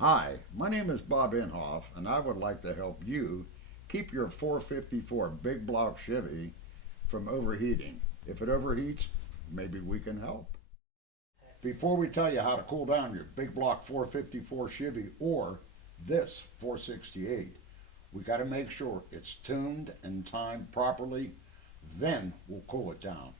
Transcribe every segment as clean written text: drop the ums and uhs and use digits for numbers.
Hi, my name is Bob Inhoff, and I would like to help you keep your 454 Big Block Chevy from overheating. If it overheats, maybe we can help. Before we tell you how to cool down your Big Block 454 Chevy or this 468, we got to make sure it's tuned and timed properly, then we'll cool it down.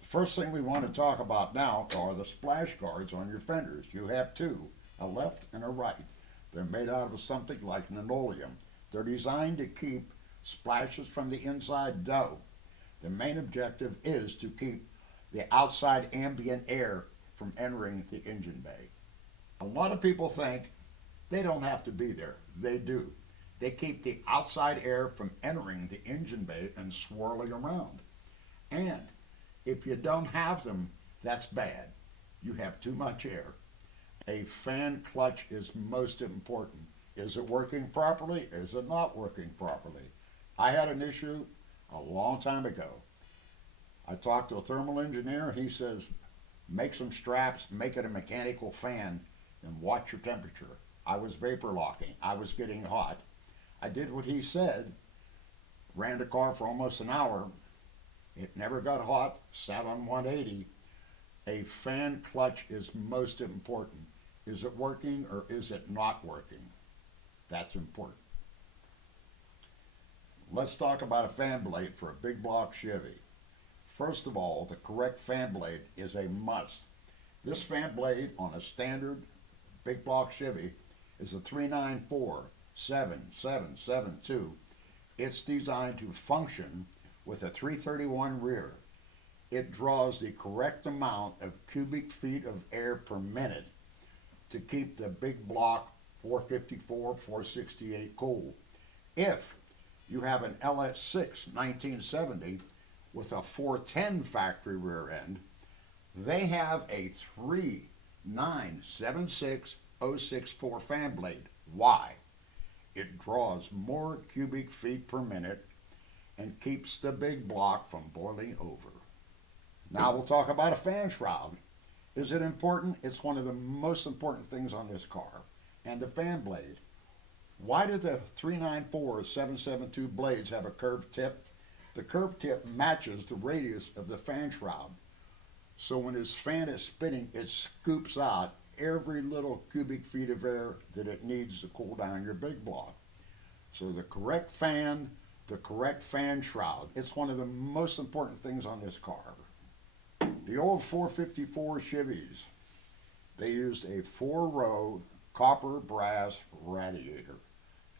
The first thing we want to talk about now are the splash guards on your fenders. You have two, a left and a right. They're made out of something like linoleum. They're designed to keep splashes from the inside dough. The main objective is to keep the outside ambient air from entering the engine bay. A lot of people think they don't have to be there. They do. They keep the outside air from entering the engine bay and swirling around. And if you don't have them, that's bad. You have too much air. A fan clutch is most important. Is it working properly? Is it not working properly? I had an issue a long time ago. I talked to a thermal engineer. He says, make some straps, make it a mechanical fan, and watch your temperature. I was vapor locking. I was getting hot. I did what he said, ran the car for almost an hour. It never got hot, sat on 180. A fan clutch is most important. Is it working or is it not working? That's important. Let's talk about a fan blade for a big block Chevy. First of all, the correct fan blade is a must. This fan blade on a standard big block Chevy is a 394-7772. It's designed to function with a 331 rear. It draws the correct amount of cubic feet of air per minute to keep the big block 454, 468 cool. If you have an LS6 1970 with a 410 factory rear end, they have a 3976064 fan blade. Why? It draws more cubic feet per minute and keeps the big block from boiling over. Now we'll talk about a fan shroud. Is it important? It's one of the most important things on this car. And the fan blade. Why do the 394-772 blades have a curved tip? The curved tip matches the radius of the fan shroud. So when this fan is spinning, it scoops out every little cubic feet of air that it needs to cool down your big block. So the correct fan shroud. It's one of the most important things on this car. The old 454 Chevys, they used a 4-row copper brass radiator.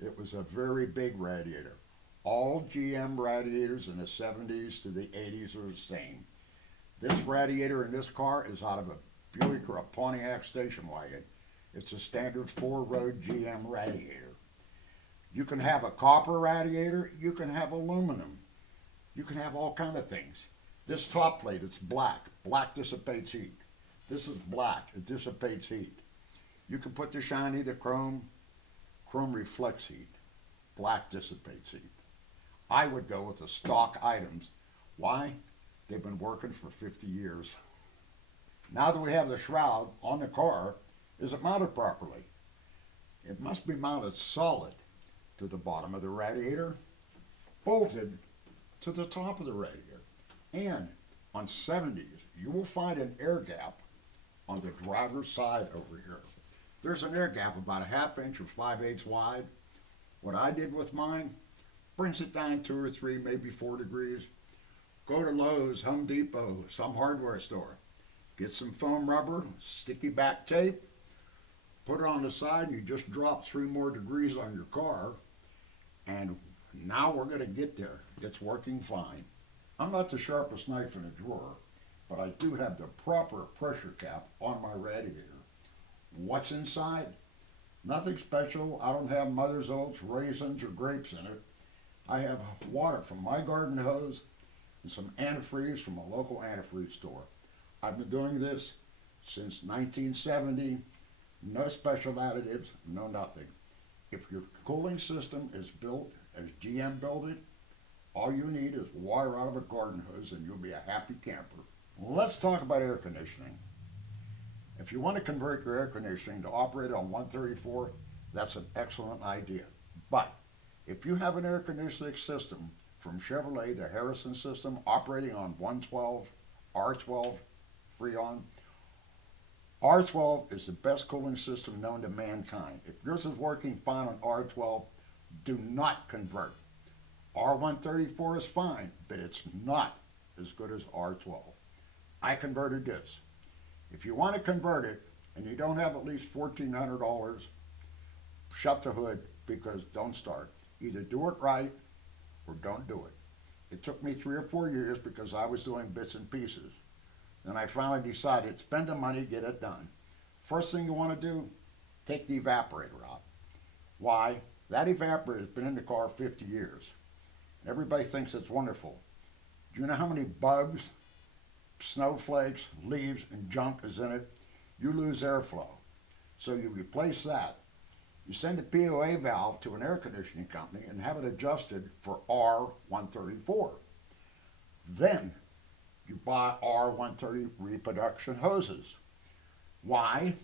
It was a very big radiator. All GM radiators in the 70s to the 80s are the same. This radiator in this car is out of a Buick or a Pontiac station wagon. It's a standard 4-row GM radiator. You can have a copper radiator, you can have aluminum, you can have all kinds of things. This top plate, it's black. Black dissipates heat. This is black, it dissipates heat. You can put the shiny, the chrome. Chrome reflects heat. Black dissipates heat. I would go with the stock items. Why? They've been working for 50 years. Now that we have the shroud on the car, is it mounted properly? It must be mounted solid to the bottom of the radiator, bolted to the top of the radiator. And on 70s, you will find an air gap on the driver's side over here. There's an air gap about a 1/2 inch or 5/8 wide. What I did with mine, brings it down 2 or 3, maybe 4 degrees. Go to Lowe's, Home Depot, some hardware store. Get some foam rubber, sticky back tape, put it on the side, and you just drop 3 more degrees on your car. And now we're going to get there. It's working fine. I'm not the sharpest knife in a drawer, but I do have the proper pressure cap on my radiator. What's inside? Nothing special. I don't have mother's oats, raisins, or grapes in it. I have water from my garden hose and some antifreeze from a local antifreeze store. I've been doing this since 1970. No special additives, no nothing. If your cooling system is built as GM built it, All you need is water out of a garden hose and you'll be a happy camper. Let's talk about air conditioning. If you want to convert your air conditioning to operate on 134, that's an excellent idea. But if you have an air conditioning system from Chevrolet, the Harrison system, operating on 112, R12, Freon, R12 is the best cooling system known to mankind. If yours is working fine on R12, do not convert. R134 is fine, but it's not as good as R12. I converted this. If you want to convert it and you don't have at least $1,400, shut the hood, because don't start. Either do it right or don't do it. It took me 3 or 4 years because I was doing bits and pieces. Then I finally decided, spend the money, get it done. First thing you want to do, take the evaporator out. Why? That evaporator has been in the car 50 years. Everybody thinks it's wonderful. Do you know how many bugs, snowflakes, leaves, and junk is in it? You lose airflow. So you replace that. You send a POA valve to an air conditioning company and have it adjusted for R134. Then you buy R130 reproduction hoses. Why?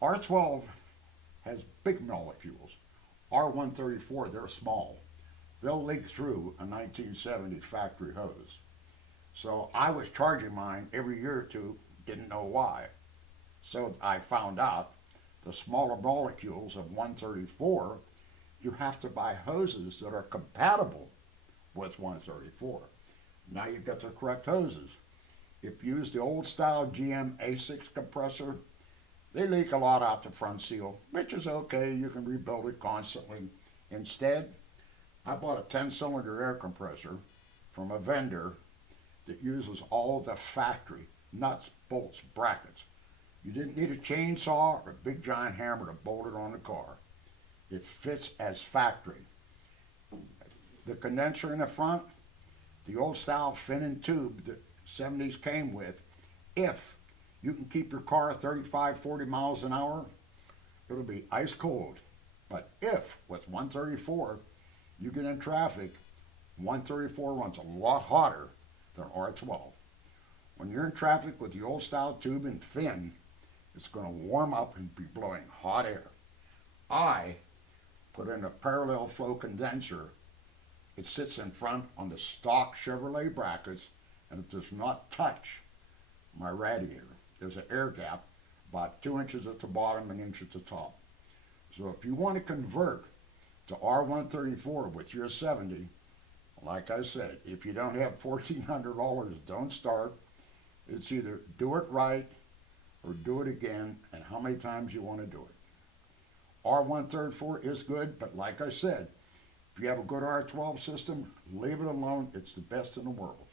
R12 has big molecules. R134, they're small. They'll leak through a 1970 factory hose. So I was charging mine every year or two, didn't know why. So I found out the smaller molecules of 134, you have to buy hoses that are compatible with 134. Now you've got the correct hoses. If you use the old style GM A6 compressor, they leak a lot out the front seal, which is okay, you can rebuild it constantly. Instead, I bought a 10-cylinder air compressor from a vendor that uses all the factory nuts, bolts, brackets. You didn't need a chainsaw or a big giant hammer to bolt it on the car. It fits as factory. The condenser in the front, the old style fin and tube that 70s came with, if you can keep your car 35, 40 miles an hour, it'll be ice cold. But if, with 134, you get in traffic, 134 runs a lot hotter than R12. When you're in traffic with the old style tube and fin, it's going to warm up and be blowing hot air. I put in a parallel flow condenser. It sits in front on the stock Chevrolet brackets, and it does not touch my radiator. There's an air gap about 2 inches at the bottom, an inch at the top. So if you want to convert to R134 with your 70, like I said, if you don't have $1,400, don't start. It's either do it right or do it again, and how many times you want to do it. R134 is good, but like I said, if you have a good R12 system, leave it alone. It's the best in the world.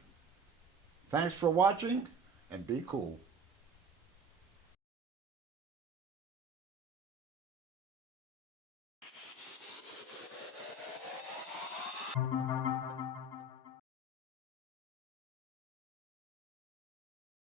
Thanks for watching, and be cool.